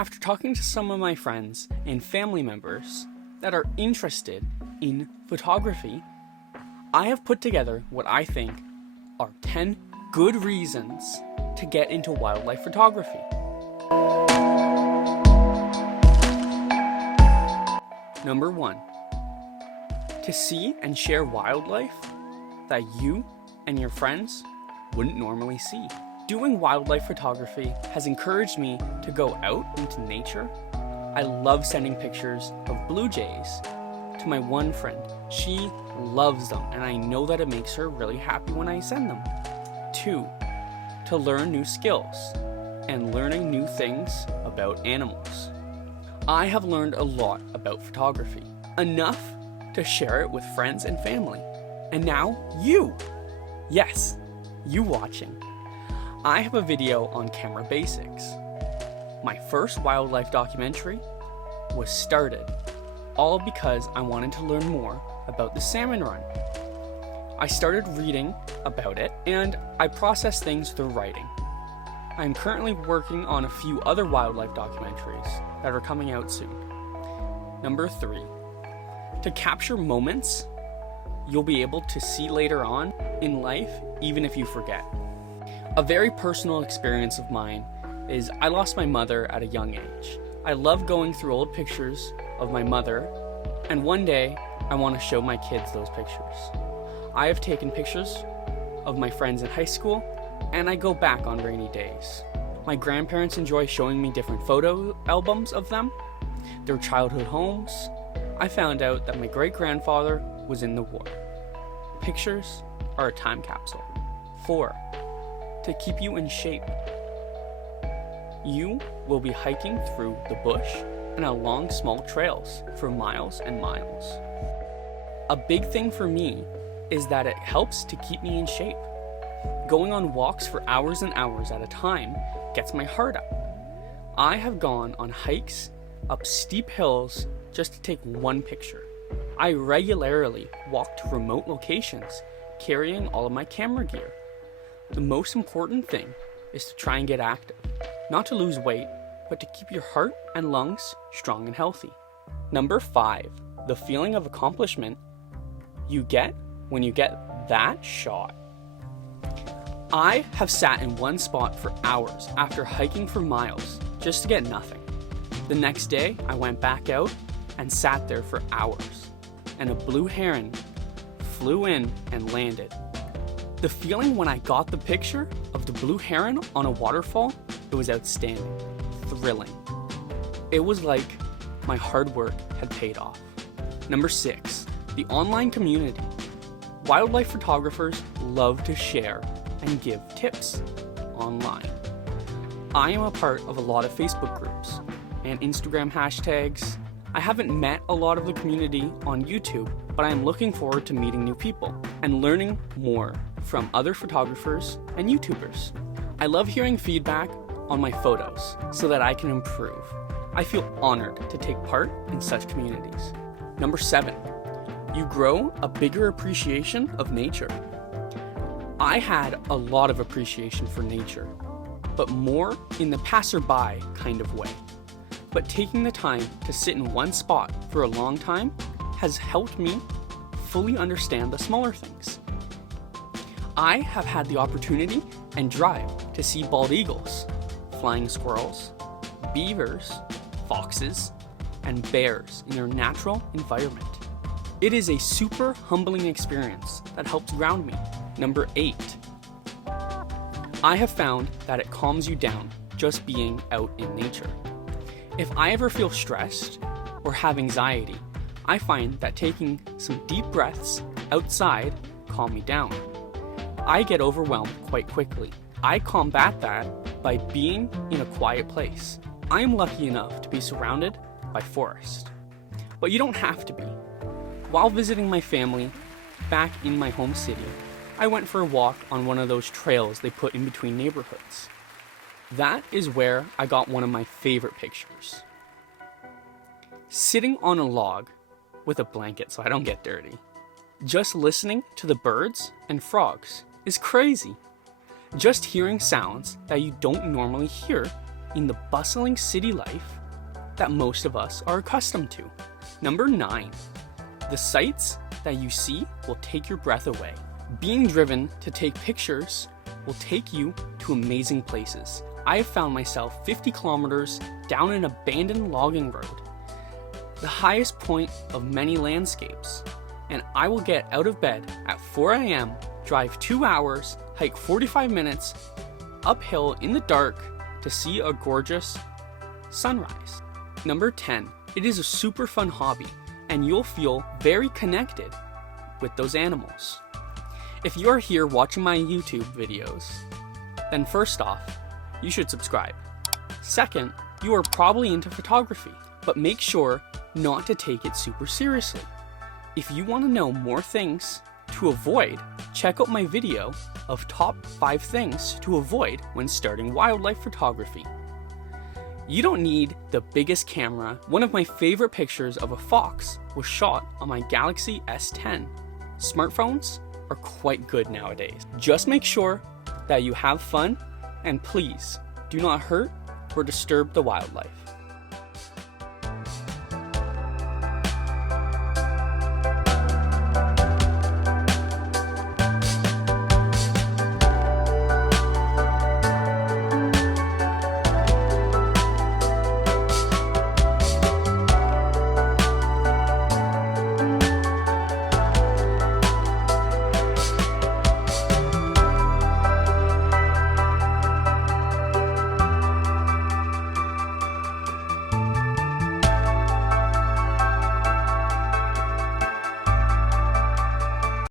After talking to some of my friends and family members that are interested in photography, I have put together what I think are 10 good reasons to get into wildlife photography. Number 1, to see and share wildlife that you and your friends wouldn't normally see. Doing wildlife photography has encouraged me to go out into nature. I love sending pictures of blue jays to my one friend. She loves them, and I know that it makes her really happy when I send them. 2, to learn new skills and learning new things about animals. I have learned a lot about photography, enough to share it with friends and family. And now you! Yes, you watching. I have a video on camera basics. My first wildlife documentary was started all because I wanted to learn more about the salmon run. I started reading about it and I processed things through writing. I'm currently working on a few other wildlife documentaries that are coming out soon. Number 3, to capture moments you'll be able to see later on in life, even if you forget. A very personal experience of mine is I lost my mother at a young age. I love going through old pictures of my mother, and one day I want to show my kids those pictures. I have taken pictures of my friends in high school, and I go back on rainy days. My grandparents enjoy showing me different photo albums of them, their childhood homes. I found out that my great-grandfather was in the war. Pictures are a time capsule. 4, to keep you in shape. You will be hiking through the bush and along small trails for miles and miles. A big thing for me is that it helps to keep me in shape. Going on walks for hours and hours at a time gets my heart up. I have gone on hikes up steep hills just to take one picture. I regularly walk to remote locations carrying all of my camera gear. The most important thing is to try and get active, not to lose weight, but to keep your heart and lungs strong and healthy. Number 5, the feeling of accomplishment you get when you get that shot. I have sat in one spot for hours after hiking for miles just to get nothing. The next day, I went back out and sat there for hours, and a blue heron flew in and landed. The feeling when I got the picture of the blue heron on a waterfall, it was outstanding, thrilling. It was like my hard work had paid off. Number 6, the online community. Wildlife photographers love to share and give tips online. I am a part of a lot of Facebook groups and Instagram hashtags. I haven't met a lot of the community on YouTube, but I am looking forward to meeting new people and learning more from other photographers and YouTubers. I love hearing feedback on my photos so that I can improve. I feel honored to take part in such communities. Number 7, you grow a bigger appreciation of nature. I had a lot of appreciation for nature, but more in the passerby kind of way. But taking the time to sit in one spot for a long time has helped me fully understand the smaller things. I have had the opportunity and drive to see bald eagles, flying squirrels, beavers, foxes, and bears in their natural environment. It is a super humbling experience that helps ground me. Number 8, I have found that it calms you down just being out in nature. If I ever feel stressed or have anxiety, I find that taking some deep breaths outside calm me down. I get overwhelmed quite quickly. I combat that by being in a quiet place. I am lucky enough to be surrounded by forest, but you don't have to be. While visiting my family back in my home city, I went for a walk on one of those trails they put in between neighborhoods. That is where I got one of my favorite pictures. Sitting on a log with a blanket so I don't get dirty, just listening to the birds and frogs is crazy. Just hearing sounds that you don't normally hear in the bustling city life that most of us are accustomed to. Number 9. The sights that you see will take your breath away. Being driven to take pictures will take you to amazing places. I have found myself 50 kilometers down an abandoned logging road, the highest point of many landscapes, and I will get out of bed at 4 a.m., drive 2 hours, hike 45 minutes uphill in the dark to see a gorgeous sunrise. Number 10. It is a super fun hobby, and you'll feel very connected with those animals. If you are here watching my YouTube videos, then first off, you should subscribe. Second, you are probably into photography, but make sure not to take it super seriously. If you want to know more things to avoid, check out my video of top 5 things to avoid when starting wildlife photography. You don't need the biggest camera. One of my favorite pictures of a fox was shot on my Galaxy S10. Smartphones are quite good nowadays. Just make sure that you have fun, and please do not hurt or disturb the wildlife.